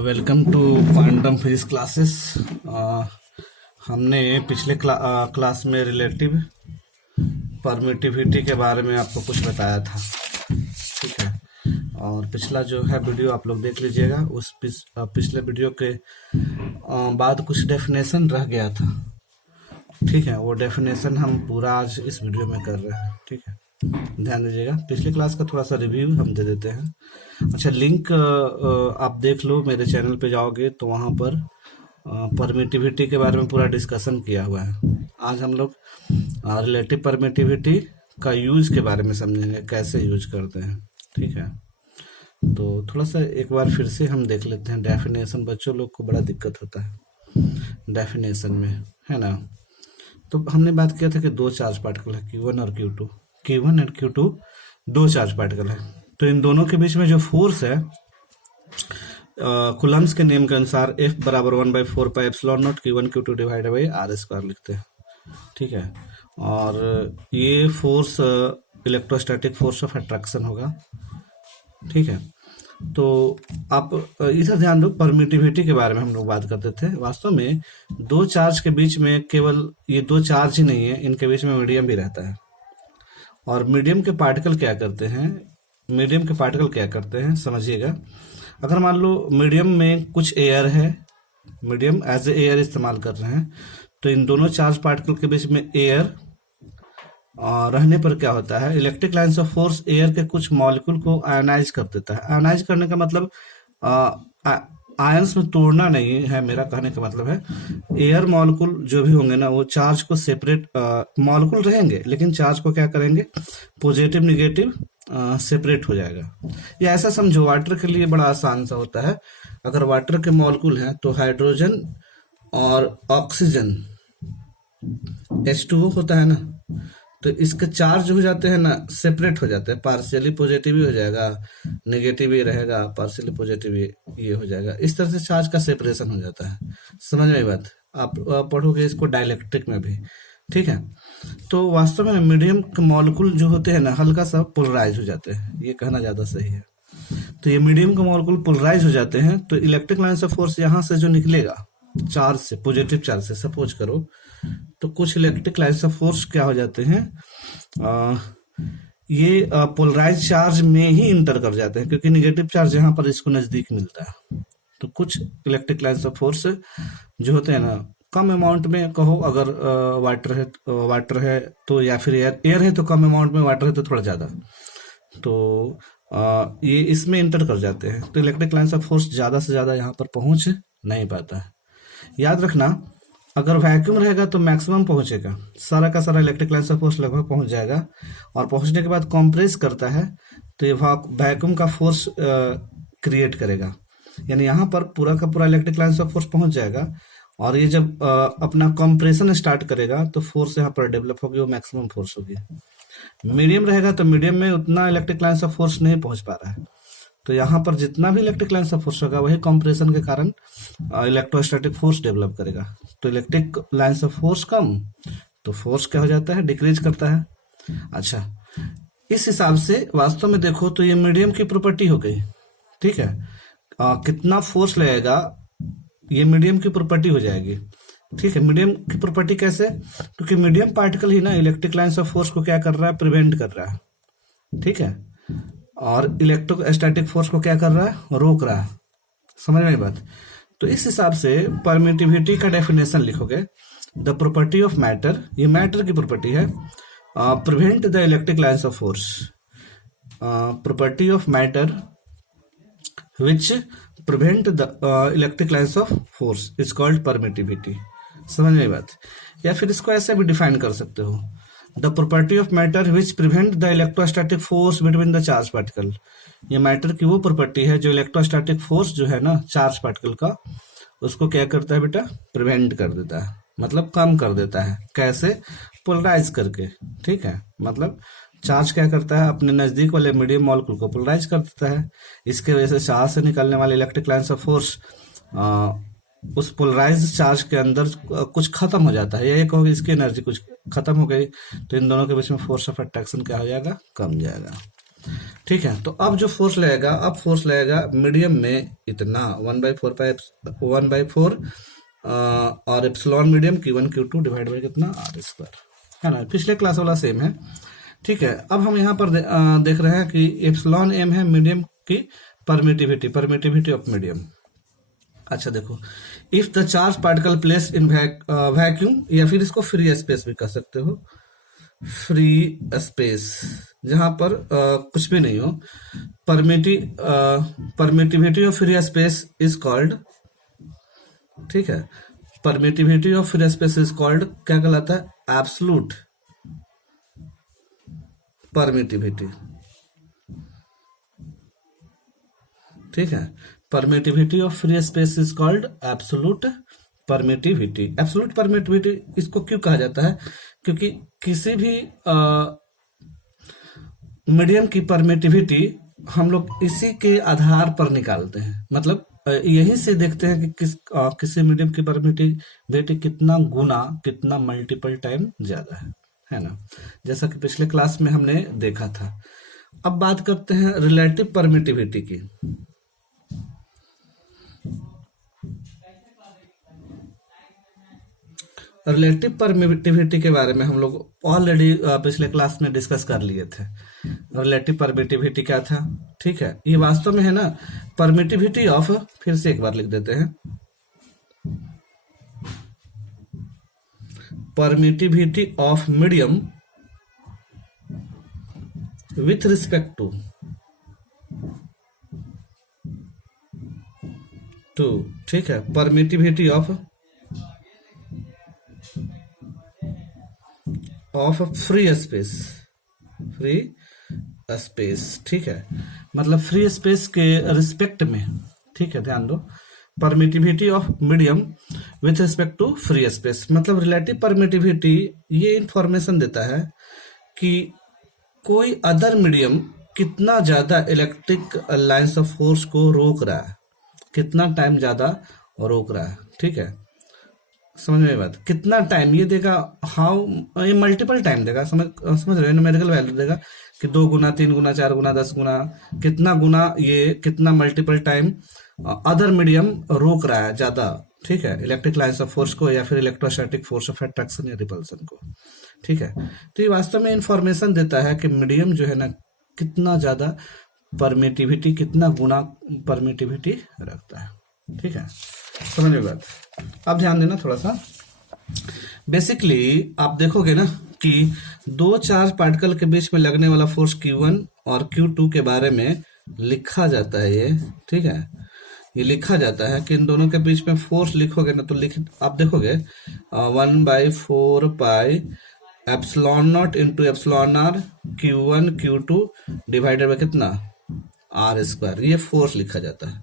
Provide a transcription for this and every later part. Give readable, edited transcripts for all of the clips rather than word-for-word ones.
Welcome to quantum physics classes. हमने पिछले class में रिलेटिव परमिटिविटी के बारे में आपको कुछ बताया था, ठीक है। और पिछला जो है वीडियो आप लोग देख लीजिएगा। उस पिछले वीडियो के बाद कुछ डेफिनेशन रह गया था, ठीक है। वो डेफिनेशन हम पूरा आज इस वीडियो में कर रहे हैं, ठीक है। ध्यान दीजिएगा, पिछले क्लास का थोड़ा सा रिव्यू हम दे देते हैं। अच्छा, लिंक आप देख लो, मेरे चैनल पे जाओगे तो वहाँ पर परमिटिविटी के बारे में पूरा डिस्कशन किया हुआ है। आज हम लोग रिलेटिव परमिटिविटी का यूज के बारे में समझेंगे, कैसे यूज करते हैं, ठीक है। तो थोड़ा सा एक बार फिर से हम देख लेते हैं डेफिनेशन। बच्चों लोग को बड़ा दिक्कत होता है डेफिनेशन में, है ना। तो हमने बात किया था कि दो चार्ज पार्टिकल है, Q1 और Q2। Q1 एंड Q2 दो चार्ज पार्टिकल है, तो इन दोनों के बीच में जो फोर्स है, कुलम्स के नियम के अनुसार F बराबर 1/4πε0 Q1 Q2 divided by r² लिखते हैं, ठीक है। और ये force electrostatic force of attraction होगा, ठीक है। तो आप इधर ध्यान दो, परमिटिविटी के बारे में हम लोग बात करते थे। वास्तव में दो चार्ज के बीच में केवल ये दो चार्ज ही नहीं है, इनके बीच में मीडियम भी रहता है। और मीडियम के पार्टिकल क्या करते हैं, समझिएगा। अगर मान लो मीडियम में कुछ एयर है, मीडियम एज ए एयर इस्तेमाल कर रहे हैं, तो इन दोनों चार्ज पार्टिकल के बीच में एयर रहने पर क्या होता है, electric lines of force air के कुछ मॉलिक्यूल को आयनाइज कर देता है। आयनाइज करने का मतलब आयंस में तोड़ना नहीं है, मेरा कहने का मतलब है एयर मॉलिक्यूल जो भी होंगे ना, वो चार्ज को सेपरेट, मॉलिक्यूल रहेंगे लेकिन चार्ज को क्या करेंगे, पॉजिटिव निगेटिव सेपरेट हो जाएगा। या ऐसा समझो, वाटर के लिए बड़ा आसान सा होता है। अगर वाटर के मॉलिक्यूल हैं तो हाइड्रोजन और ऑक्सीजन H2O होता है ना, तो इसके चार्ज हो जाते हैं ना, सेपरेट हो जाते हैं। पार्शियली पॉजिटिव ही हो जाएगा, नेगेटिव ही रहेगा, पार्शियली पॉजिटिव ये हो जाएगा। इस तरह से चार्ज का सेपरेशन हो जाता है। समझ में बात? आप पढ़ोगे इसको डाइलेक्ट्रिक में भी, ठीक है। तो वास्तव में मीडियम के मॉलिक्यूल जो होते हैं ना, हल्का सा पोलराइज हो जाते हैं, ये कहना ज्यादा सही है। तो ये मीडियम के मॉलिक्यूल पोलराइज हो जाते हैं, तो इलेक्ट्रिक लाइन ऑफ फोर्स यहाँ से जो निकलेगा चार्ज से, पॉजिटिव चार्ज से सपोज करो, तो कुछ इलेक्ट्रिक लाइन्स ऑफ फोर्स क्या हो जाते हैं, ये पोलराइज चार्ज में ही इंटर कर जाते हैं, क्योंकि नेगेटिव चार्ज यहाँ पर इसको नजदीक मिलता है। तो कुछ इलेक्ट्रिक लाइन्स ऑफ फोर्स जो होते हैं ना, कम अमाउंट में कहो, अगर वाटर है तो, या फिर एयर है तो कम अमाउंट में, वाटर है तो थोड़ा ज्यादा, तो ये इसमें इंटर कर जाते हैं। तो इलेक्ट्रिक लाइन्स ऑफ फोर्स ज्यादा से ज्यादा यहाँ पर पहुंच नहीं पाता है। याद रखना, अगर वैक्यूम रहेगा तो मैक्सिमम पहुंचेगा, सारा का सारा इलेक्ट्रिक लाइन्स ऑफ फोर्स लगभग पहुंच जाएगा। और पहुंचने के बाद कंप्रेस करता है, तो ये वैक्यूम का फोर्स क्रिएट करेगा, यानी यहाँ पर पूरा का पूरा इलेक्ट्रिक लाइन्स ऑफ फोर्स पहुंच जाएगा। और ये जब अपना कंप्रेशन स्टार्ट करेगा तो फोर्स यहाँ पर डेवलप होगी, वो मैक्सिमम फोर्स होगी। मीडियम रहेगा तो मीडियम में उतना इलेक्ट्रिक लाइन्स ऑफ फोर्स नहीं पहुंच पा रहा है, तो यहाँ पर जितना भी इलेक्ट्रिक लाइन्स ऑफ फोर्स होगा, वही कंप्रेशन के कारण इलेक्ट्रोस्टैटिक फोर्स डेवलप करेगा। तो इलेक्ट्रिक लाइन्स ऑफ फोर्स कम, तो फोर्स क्या हो जाता है, डिक्रीज करता है। अच्छा, इस हिसाब से वास्तव में देखो तो ये मीडियम की प्रॉपर्टी हो गई, ठीक है। कितना फोर्स लगेगा, ये मीडियम की प्रॉपर्टी हो जाएगी, ठीक है। मीडियम की प्रॉपर्टी कैसे, क्योंकि मीडियम पार्टिकल ही ना इलेक्ट्रिक लाइन्स ऑफ फोर्स को क्या कर रहा है, प्रिवेंट कर रहा है, ठीक है। और इलेक्ट्रोस्टैटिक फोर्स को क्या कर रहा है, रोक रहा है। समझ में बात? तो इस हिसाब से परमिटिविटी का डेफिनेशन लिखोगे, द प्रॉपर्टी ऑफ मैटर, ये मैटर की प्रॉपर्टी है, prevent the electric lines of force, property of matter which prevent the electric lines of force is called permittivity. समझ में बात? या फिर इसको ऐसे भी डिफाइन कर सकते हो, the property of matter which prevent the electrostatic force between the charge particle. ये मैटर की वो प्रॉपर्टी है जो इलेक्ट्रोस्टैटिक फोर्स जो है ना चार्ज पार्टिकल का, उसको क्या करता है बेटा, प्रिवेंट कर देता है, मतलब कम कर देता है। कैसे? पोलराइज करके, ठीक है। मतलब चार्ज क्या करता है, अपने नजदीक वाले मीडियम मॉलिक्यूल को पोलराइज कर देता है। इसके वजह से चार्ज से निकलने वाले इलेक्ट्रिक लाइन्स ऑफ फोर्स उस पोलराइज चार्ज के अंदर कुछ खत्म हो जाता है, या ये कहोगे इसकी एनर्जी कुछ खत्म हो गई, तो इन दोनों के बीच में फोर्स ऑफ अट्रैक्शन क्या हो जाएगा, कम जाएगा, ठीक है। तो अब जो फोर्स लगेगा, अब फोर्स लगेगा मीडियम में इतना 1/4 और epsilon medium Q1 Q2 divide by कितना R², है ना। पिछले क्लास वाला सेम है। ठीक है। अब हम यहाँ पर देख रहे हैं कि एप्सिलॉन m है मीडियम की परमिटिविटी ऑफ मीडियम। अच्छा देखो, if the charge particle place in vacuum, या फिर इसको फ्री स्पेस भी कह सकते हो, फ्री स्पेस जहां पर कुछ भी नहीं हो, permittivity of free space is called, ठीक है, permittivity of free space is called क्या कहलाता है, एब्सोल्यूट परमिटिविटी। ठीक है, permittivity of free space is called absolute permittivity. Absolute permittivity इसको क्यों कहा जाता है, क्योंकि किसी भी मीडियम की परमिटिविटी हम लोग इसी के आधार पर निकालते हैं। मतलब यही से देखते हैं कि किसी मीडियम की परमिटिविटी कितना गुना, कितना मल्टीपल टाइम ज्यादा है ना, जैसा कि पिछले क्लास में हमने देखा था। अब बात करते हैं रिलेटिव परमिटिविटी की। रिलेटिव परमिटिविटी के बारे में हम लोग ऑलरेडी पिछले क्लास में डिस्कस कर लिए थे। रिलेटिव परमिटिविटी क्या था, ठीक है, ये वास्तव में है ना परमिटिविटी ऑफ, फिर से एक बार लिख देते हैं, permittivity of medium with respect to, ठीक है, परमिटिविटी ऑफ फ्री स्पेस, ठीक है, मतलब फ्री स्पेस के रिस्पेक्ट में, ठीक है, ध्यान दो, permittivity of medium with respect to free space. मतलब रिलेटिव परमिटिविटी ये इंफॉर्मेशन देता है कि कोई अदर मीडियम कितना ज्यादा इलेक्ट्रिक लाइंस ऑफ फोर्स को रोक रहा है, कितना टाइम ज्यादा रोक रहा है, ठीक है, समझ में बात, कितना टाइम ये देगा, हाउ, ये मल्टीपल टाइम देगा, समझ रहे हो, न्यूमेरिकल वैल्यू देगा कि 2 गुना 3 गुना 4 गुना 10 गुना, कितना गुना, ये कितना मल्टीपल टाइम अदर मीडियम रोक रहा है ज्यादा, ठीक है, इलेक्ट्रिक लाइंस ऑफ फोर्स को या फिर इलेक्ट्रोस्टैटिक फोर्स ऑफ अट्रैक्शन या रिपल्सन को, ठीक है। तो ये वास्तव में इंफॉर्मेशन देता है कि मीडियम जो है ना कितना ज्यादा परमिटिविटी, कितना गुना परमिटिविटी रखता है, ठीक है, समझ में बात। अब ध्यान देना थोड़ा सा, बेसिकली आप देखोगे ना कि 2 चार्ज पार्टिकल के बीच में लगने वाला फोर्स Q1 और Q2 के बारे में लिखा जाता है, ये ठीक है, ये लिखा जाता है कि इन दोनों के बीच में फोर्स लिखोगे ना तो आप देखोगे 1/4 pi epsilon naught into epsilon R Q1 Q2 divided by कितना R², ये फोर्स लिखा जाता है,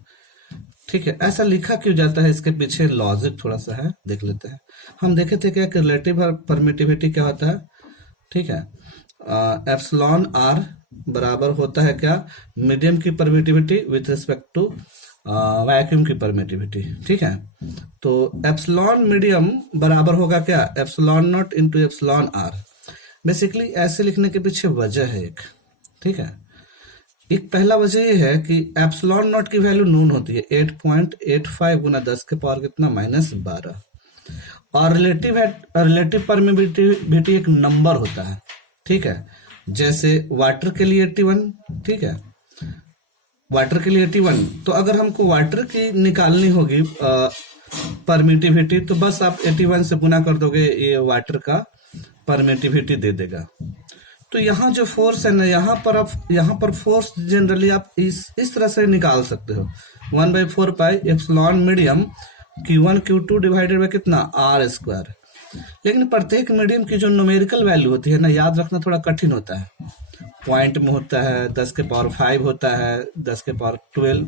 ठीक है। ऐसा लिखा क्यों जाता है, इसके पीछे लॉजिक थोड़ा सा है, देख लेते हैं। हम देखे थे क्या कि रिलेटिव परमिटिविटी क्या होता है, ठीक है, एप्सिलॉन आर बराबर होता है क्या, मीडियम की permittivity with respect to vacuum की परमिटिविटी, ठीक है। तो एप्सिलॉन मीडियम बराबर होगा क्या, epsilon naught into epsilon R. Basically ऐसे लिखने के पीछे वजह है एक, ठीक है, एक पहला वजह ये है कि एप्सिलॉन नॉट की वैल्यू नून होती है 8.85 गुना 10 के पावर कितना -12, और रिलेटिव परमिटिविटी एक नंबर होता है, ठीक है, जैसे वाटर के लिए 81, ठीक है, वाटर के लिए 81, तो अगर हमको वाटर की निकालनी होगी परमिटिविटी, तो बस आप 81 से गुना कर दोगे, ये वाटर का परमिटिविटी दे देगा। तो यहाँ जो फोर्स है ना, यहाँ पर फोर्स जनरली आप इस तरह से निकाल सकते हो, 1/4 pi epsilon medium Q1 Q2 divided by कितना R²। लेकिन प्रत्येक मीडियम की जो न्यूमेरिकल वैल्यू होती है ना, याद रखना थोड़ा कठिन होता है, पॉइंट में होता है, 10 के पावर 5 होता है, 10 के पावर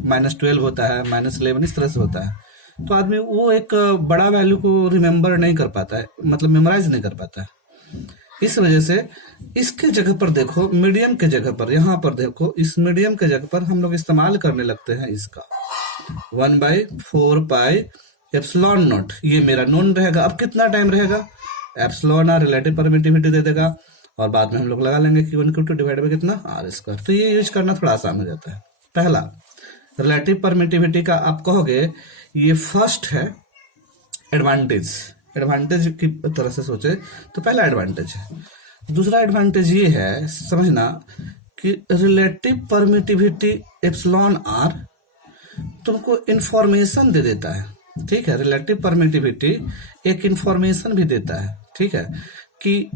-12 होता है, -11, इस तरह से होता है। तो आदमी वो एक बड़ा वैल्यू को रिमेम्बर नहीं कर पाता है, मतलब मेमोराइज नहीं कर पाता है। इस वजह से इसके जगह पर देखो, मीडियम के जगह पर, यहाँ पर देखो, इस मीडियम के जगह पर हम लोग इस्तेमाल करने लगते हैं इसका 1/4 पाई एप्सिलॉन नॉट, ये मेरा नोन रहेगा। अब कितना टाइम रहेगा, एप्सिलॉन आर रिलेटिव परमिटिविटी दे देगा, और बाद में हम लोग लगा लेंगे Q1 Q2 डिवाइड बाई कितना आर स्क्वायर। तो ये यूज करना थोड़ा आसान हो जाता है। पहला रिलेटिव परमिटिविटी का आप कहोगे ये फर्स्ट है एडवांटेज, एडवांटेज की तरह से सोचे तो पहला एडवांटेज है। दूसरा एडवांटेज ये है समझना कि रिलेटिव परमिटिविटी एप्सिलॉन आर तुमको इंफॉर्मेशन दे देता है, ठीक है। रिलेटिव परमिटिविटी एक इंफॉर्मेशन भी देता है, ठीक है, कि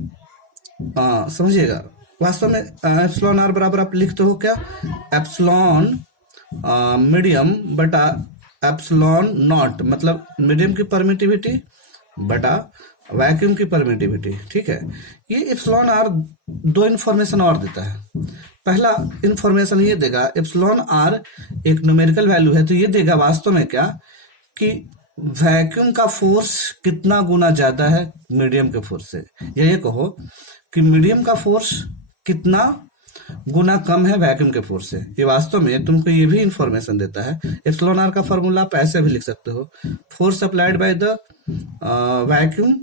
समझिएगा वास्तव में एप्सिलॉन आर बराबर आप लिखते हो क्या, एप्सिलॉन मीडियम बटा एप्सिलॉन नॉट, मतलब मीडियम की परमिटिविटी बटा वैक्यूम की परमिटिविटी, ठीक है। ये एप्सिलॉन आर दो इंफॉर्मेशन और देता है। पहला इंफॉर्मेशन ये देगा एप्सिलॉन आर एक न्यूमेरिकल वैल्यू है, तो ये देगा वास्तव में क्या कि वैक्यूम का फोर्स कितना गुना ज्यादा है मीडियम के फोर्स से, या ये कहो कि मीडियम का फोर्स कितना गुना कम है वैक्यूम के फोर्स से। ये वास्तव में तुमको ये भी इंफॉर्मेशन देता है। एप्सिलॉन आर का फॉर्मूला आप ऐसे भी लिख सकते हो, force applied by the vacuum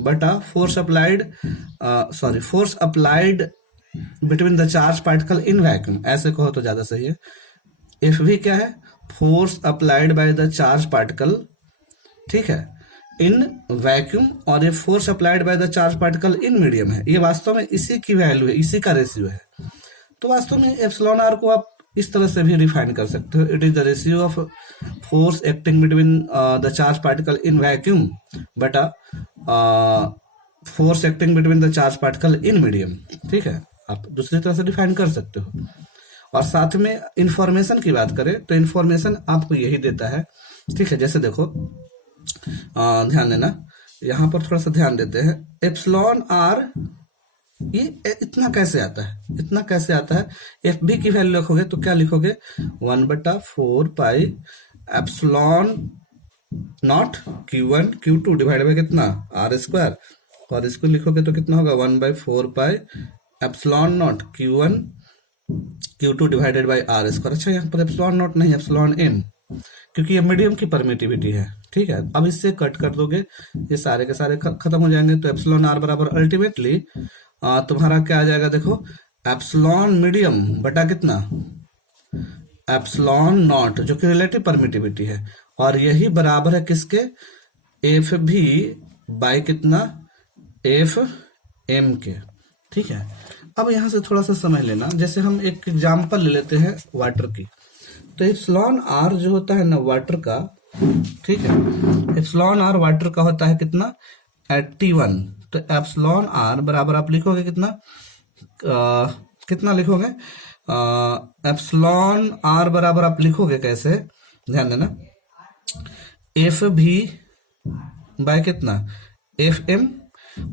बटा force applied between the charge particle in vacuum, ऐसे कहो तो ज्यादा सही है। एफ भी क्या है, force applied by the charge particle, ठीक है, इन वैक्यूम, और ये force applied by the charge particle in medium है। ये वास्तव में इसी की वैल्यू है, इसी का रेशियो है। तो वास्तव में एप्सिलॉन आर को आप इस तरह से भी डिफाइन कर सकते हो, it is the ratio of force acting between the charge particle in vacuum बटा force acting between the charge particle in medium, ठीक है। आप दूसरी तरह से डिफाइन कर सकते हो। और साथ में इंफॉर्मेशन की बात करें तो इंफॉर्मेशन आपको यही देता है, ठीक है। जैसे देखो ध्यान देना, यहां पर थोड़ा सा ध्यान देते हैं। एप्सिलॉन आर ये इतना कैसे आता है, इतना कैसे आता है, एफ बी की वैल्यू लिखोगे तो क्या लिखोगे, 1/4 pi epsilon naught Q1 Q2 divide by कितना आर स्क्वायर, और इसको लिखोगे तो कितना होगा 1/4 pi epsilon naught Q1 Q2 divided by R square. अच्छा यहाँ पर एप्सिलॉन नॉट नहीं, एप्सिलॉन एम, क्योंकि ये मीडियम की परमिटिविटी है, ठीक है। अब इससे कट कर दोगे ये सारे के सारे खत्म हो जाएंगे, तो एप्सिलॉन आर बराबर अल्टीमेटली तुम्हारा क्या आ जाएगा, देखो एप्सिलॉन मीडियम बटा कितना एप्सिलॉन नॉट, जो कि रिलेटिव परमिटिविटी है, और यही बराबर है किसके, एफ भी बाय कितना एफ एम के, ठीक है। अब यहां से थोड़ा सा समझ लेना, जैसे हम एक एग्जांपल ले लेते हैं वाटर की। तो एप्सिलॉन आर जो होता है ना वाटर का, ठीक है, एप्सिलॉन आर वाटर का होता है कितना 81। तो एप्सिलॉन आर बराबर आप लिखोगे कितना कितना लिखोगे, एप्सिलॉन आर बराबर आप लिखोगे कैसे, ध्यान देना, एफ भी बाय कितना एफ एम,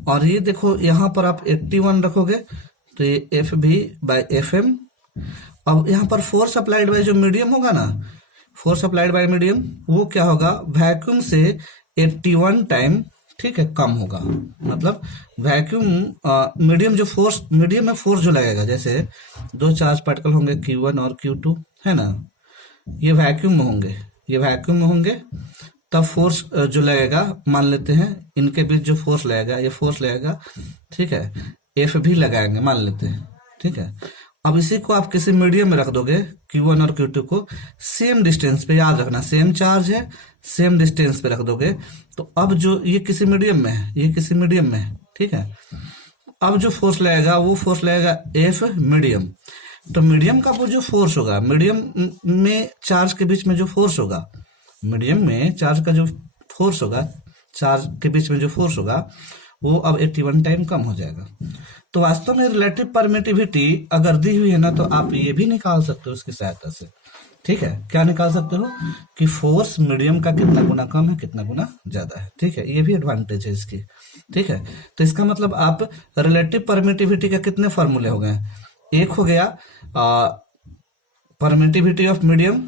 और ये देखो यहां पर आप 81 रखोगे तो ये एफ भी बाय एफ एम। अब यहां पर फोर्स अप्लाइड बाय जो मीडियम होगा ना, फोर्स अप्लाइड बाय मीडियम, वो क्या होगा वैक्यूम से 81 टाइम, ठीक है, कम होगा। मतलब वैक्यूम मीडियम जो फोर्स, मीडियम में फोर्स जो लगेगा, जैसे दो चार्ज पार्टिकल होंगे Q1 और Q2, है ना, ये वैक्यूम में होंगे, ये वैक्यूम में होंगे, तब फोर्स जो लगेगा, मान लेते हैं इनके बीच जो फोर्स लगेगा, ये फोर्स लगेगा, ठीक है, एफ भी लगाएंगे मान लेते हैं, ठीक है। अब इसी को आप किसी मीडियम में रख दोगे, Q1 और Q2 को सेम डिस्टेंस पे, याद रखना सेम चार्ज है, सेम डिस्टेंस पे रख दोगे, तो अब जो ये किसी मीडियम में है, ये किसी मीडियम में है, ठीक है। अब जो फोर्स लगेगा वो फोर्स लगेगा एफ मीडियम। तो मीडियम का वो जो फोर्स होगा, मीडियम में चार्ज के बीच में जो फोर्स होगा, मीडियम में चार्ज का जो फोर्स होगा, चार्ज के बीच में जो फोर्स होगा, वो अब 81 टाइम कम हो जाएगा। तो वास्तव में रिलेटिव परमिटिविटी अगर दी हुई है ना, तो आप ये भी निकाल सकते हो उसकी सहायता से, ठीक है। क्या निकाल सकते हो कि फोर्स मीडियम का कितना गुना कम है, कितना गुना ज्यादा है, ठीक है। ये भी एडवांटेज है इसकी, ठीक है। तो इसका मतलब आप रिलेटिव परमिटिविटी के कितने फॉर्मूले हो गए, एक हो गया permittivity of medium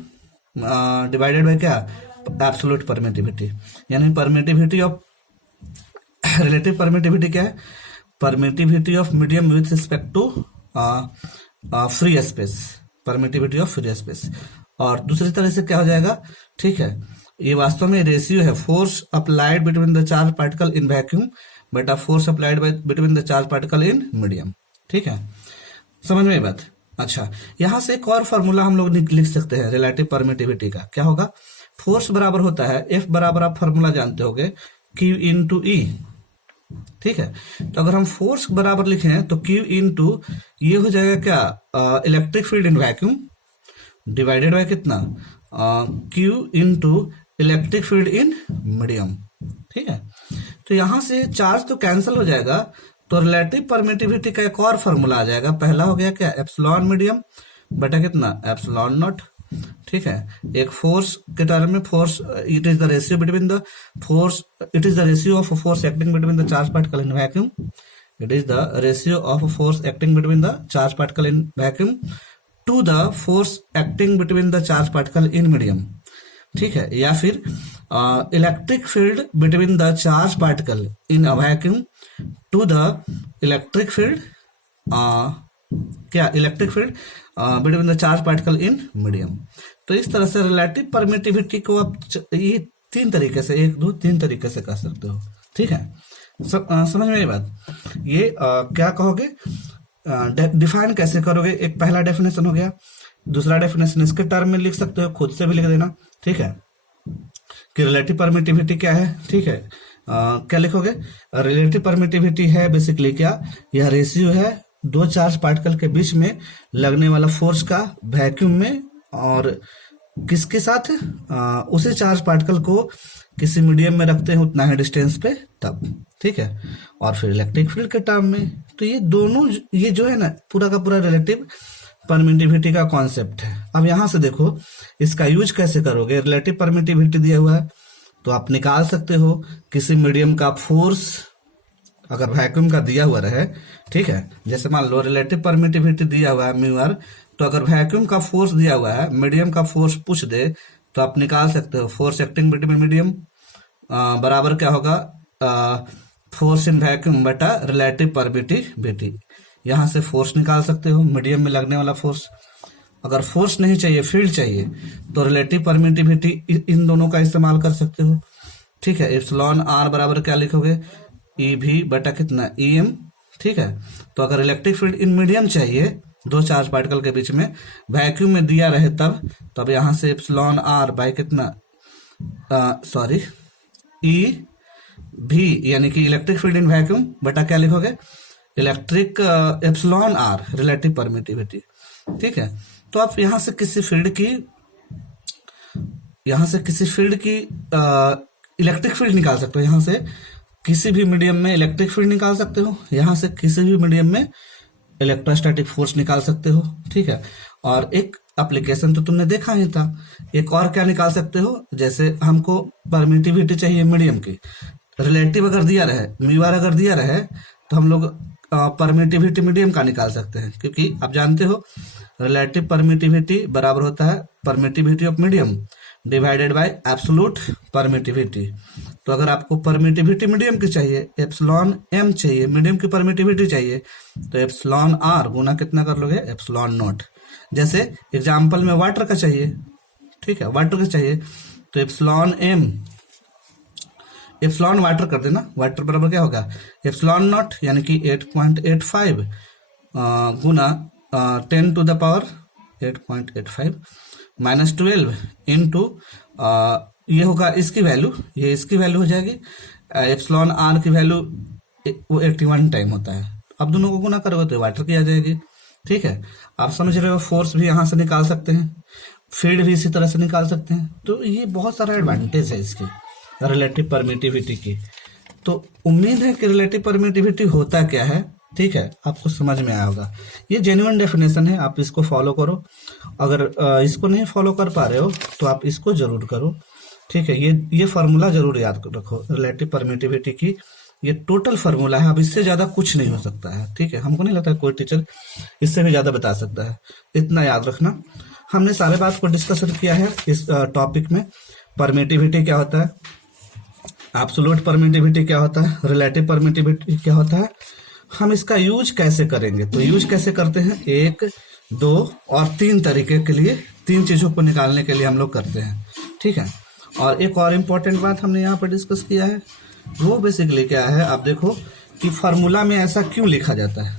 divided by क्या एब्सोल्यूट परमिटिविटी, यानी परमिटिविटी ऑफ रिलेटिव परमिटिविटी क्या है, permittivity of medium with respect to free space, permittivity of free space. और दूसरी तरह से क्या हो जाएगा, ठीक है, ये वास्तव में रेशियो है force applied between the charge particle in vacuum बटा force applied between the charge particle in medium, ठीक है, समझ में ये बात। अच्छा, यहां से एक और फॉर्मूला हम लोग लिख सकते हैं रिलेटिव परमिटिविटी का। क्या होगा? फोर्स बराबर होता है F बराबर, आप फॉर्मूला जानते होगे, Q इंटू E। ठीक है, तो अगर हम फोर्स बराबर लिखें तो Q इंटू ये हो जाएगा क्या, electric field in vacuum divided by कितना, Q इंटू इलेक्ट्रिक फील्ड इन मीडियम। ठीक है, तो यहां से चार्ज तो कैंसिल हो जाएगा, तो रिलेटिव परमिटिविटी का एक और फॉर्मूला आ जाएगा। पहला हो गया क्या, एप्सिलॉन मीडियम बटा कितना, एप्सिलॉन नॉट। ठीक है, एक फोर्स के टर्म में force, it is the ratio between the force, it is the ratio of force acting between the charge particle in vacuum, it is the ratio of force acting between the charge particle in vacuum to the force acting between the charge particle in medium. ठीक है, या फिर electric field between the charge particle in a vacuum to the electric field, क्या, electric field between the charge particle in medium. तो इस तरह से relative permittivity को आप ये तीन तरीके से, एक दो तीन तरीके से कर सकते हो। ठीक है, समझ में ये बात। ये क्या कहोगे, डिफाइन कैसे करोगे? एक पहला डेफिनेशन हो गया, दूसरा डेफिनेशन इसके टर्म में लिख सकते हो, खुद से भी लिख देना। ठीक है, कि रिलेटिव परमिटिविटी क्या है। ठीक है, क्या लिखोगे, रिलेटिव परमिटिविटी है बेसिकली क्या, यह रेशियो है दो चार्ज पार्टिकल के बीच में लगने वाला फोर्स का वैक्यूम में, और किसके साथ, उसी चार्ज पार्टिकल को किसी मीडियम में रखते हैं उतना ही डिस्टेंस पे तब। ठीक है, और फिर इलेक्ट्रिक फील्ड के टर्म में। तो ये दोनों, ये जो है ना पूरा का पूरा रिलेटिव परमिटिविटी का कॉन्सेप्ट है। अब यहां से देखो इसका यूज कैसे करोगे। रिलेटिव परमिटिविटी दिया हुआ है तो आप निकाल सकते हो किसी मीडियम का फोर्स, अगर वैक्यूम का दिया हुआ रहे। ठीक है, जैसे मान लो रिलेटिव परमिटिविटी दिया हुआ है म्यू आर, तो अगर वैक्यूम का फोर्स दिया हुआ है, मीडियम का फोर्स पूछ दे, तो आप निकाल सकते हो फोर्स एक्टिंग बिटवीन मीडियम बराबर क्या होगा, फोर्स इन वैक्यूम बटा रिलेटिव परमिटिविटी। यहां से फोर्स निकाल सकते हो, मीडियम में लगने वाला फोर्स। अगर फोर्स नहीं चाहिए, फील्ड चाहिए, तो रिलेटिव परमिटिविटी इन दोनों का इस्तेमाल कर सकते हो। ठीक है, एप्सिलॉन आर बराबर क्या लिखोगे, ई भी बटा कितना, ई एम। ठीक है, तो अगर इलेक्ट्रिक फील्ड इन मीडियम चाहिए दो चार्ज पार्टिकल के बीच में, वैक्यूम में दिया रहे तब यहां से एप्सिलॉन आर बाय कितना, सॉरी, ई भी, यानी कि इलेक्ट्रिक फील्ड इन वैक्यूम बटा क्या लिखोगे, electric epsilon R relative permittivity. ठीक है, तो आप यहां से किसी फील्ड की इलेक्ट्रिक फील्ड निकाल सकते हो, यहां से किसी भी मीडियम में इलेक्ट्रिक फील्ड निकाल सकते हो, यहां से किसी भी मीडियम में इलेक्ट्रोस्टैटिक फोर्स निकाल सकते हो। ठीक है, और एक एप्लीकेशन तो तुमने देखा ही था, एक और क्या निकाल सकते हो, जैसे हमको परमिटिविटी चाहिए मीडियम की, रिलेटिव अगर दिया रहे, म्यू आर अगर दिया रहे, तो हम लोग परमिटिविटी मीडियम का निकाल सकते हैं, क्योंकि आप जानते हो रिलेटिव परमिटिविटी बराबर होता है permittivity of medium divided bye absolute permittivity. तो अगर आपको परमिटिविटी मीडियम की चाहिए, एप्सिलॉन एम चाहिए, मीडियम की परमिटिविटी चाहिए, तो एप्सिलॉन आर गुना कितना कर लोगे, एप्सिलॉन नॉट। जैसे एग्जाम्पल में वाटर का चाहिए, ठीक है, वाटर का चाहिए, तो एप्सिलॉन एम, एप्सिलॉन वाटर कर देना, वाटर बराबर क्या होगा, एप्सिलॉन नॉट, यानी कि 8.85 गुना 10 to the power 8.85 minus 12 into ये होगा इसकी वैल्यू, ये इसकी वैल्यू हो जाएगी, एप्सिलॉन आर की वैल्यू वो 81 टाइम होता है। अब दोनों को गुना करोगे तो वाटर की आ जाएगी। ठीक है, आप समझ रहे हो, फोर्स भी यहां से निकाल सकते हैं, फील्ड भी इसी तरह से निकाल सकते हैं। तो ये बहुत सारा एडवांटेज है इसकी रिलेटिव परमिटिविटी की। तो उम्मीद है कि रिलेटिव परमिटिविटी होता क्या है, ठीक है, आपको समझ में आया होगा। ये जेन्युइन डेफिनेशन है, आप इसको फॉलो करो। अगर इसको नहीं फॉलो कर पा रहे हो तो आप इसको जरूर करो। ठीक है, ये फार्मूला जरूर याद रखो रिलेटिव परमिटिविटी की, ये टोटल फार्मूला है, अब इससे ज्यादा कुछ नहीं हो सकता है। ठीक है, हमको नहीं लगता कोई टीचर इससे भी ज्यादा बता सकता है, इतना याद रखना। हमने सारे बात को डिस्कस किया है इस टॉपिक में। परमिटिविटी क्या होता है, एब्सोल्यूट परमिटिविटी क्या होता है, रिलेटिव परमिटिविटी क्या होता है, हम इसका यूज कैसे करेंगे। तो यूज कैसे करते हैं, 1, 2 और 3 तरीके के लिए, 3 चीजों को निकालने के लिए हम लोग करते हैं। ठीक है, और एक और इम्पोर्टेंट बात हमने यहाँ पर डिस्कस किया है, वो बेसिकली क्या है, आप देखो कि फार्मूला में ऐसा क्यों लिखा जाता है।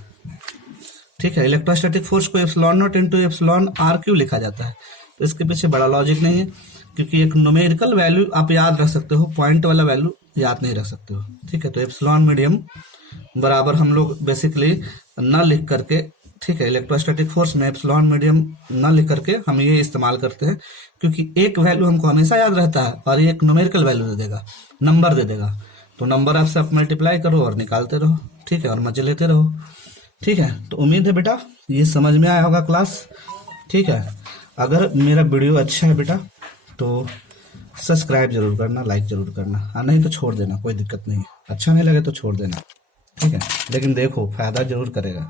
ठीक है। इलेक्ट्रोस्टैटिक फोर्स को epsilon naught into epsilon R Q लिखा जाता है। तो इसके पीछे बड़ा लॉजिक नहीं है, क्योंकि एक न्यूमेरिकल वैल्यू आप याद रख सकते हो, पॉइंट वाला वैल्यू याद नहीं रख सकते हो। ठीक है, तो एप्सिलॉन मीडियम बराबर हम लोग बेसिकली न लिख करके, ठीक है, इलेक्ट्रोस्टैटिक फोर्स में एप्सिलॉन मीडियम न लिख करके हम ये इस्तेमाल करते हैं, क्योंकि एक वैल्यू हमको हमेशा याद रहता है और ये एक न्यूमेरिकल वैल्यू दे देगा, नंबर दे देगा। तो नंबर आपसे आप मल्टीप्लाई करो और निकालते रहो, ठीक है, और मजे लेते रहो। ठीक है, तो उम्मीद है बेटा ये समझ में आया होगा क्लास। ठीक है, अगर मेरा वीडियो अच्छा है बेटा तो सब्सक्राइब जरूर करना, लाइक जरूर करना, और नहीं तो छोड़ देना, कोई दिक्कत नहीं है। अच्छा नहीं लगे तो छोड़ देना, ठीक है, लेकिन देखो फायदा जरूर करेगा।